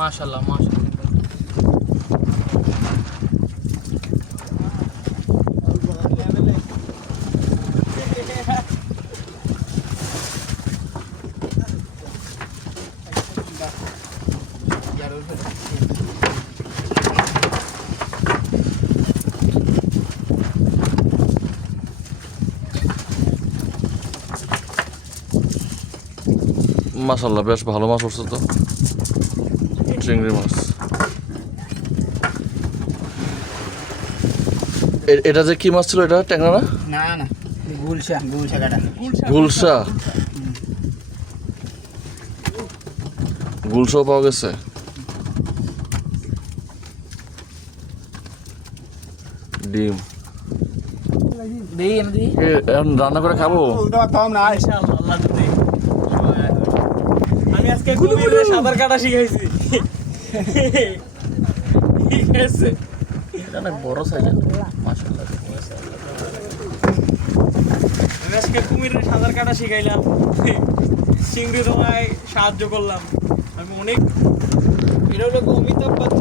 মাশাআল্লাহ মাশাআল্লাহ। মাশাআল্লাহ বেশ ভালো মাছ উঠছে তো, চিংড়ি মাছ। এটা যে কি মাছ ছিল, এটা ট্যাংরা না? না না, গুলশা গুলশা কাটা। গুলশা, গুলশাও পাওয়া গেছে। ডিম দেই এনে দিই এখন রান্না করে খাবো। ইনশাআল্লাহ, আল্লাহ যদি। আমি আজকে কুমিরের সাঁতার কাটা শিখাইছি। ঠিক আছে, এটা অনেক বড় সাইজের মাশাআল্লাহ। আমি আজকে কুমিরের সাঁতার কাটা শিখাইলাম, চিংড়ি ধোয়ায় সাহায্য করলাম। আমি অনেক, এটা হলো অমিতাভ বচ্চন।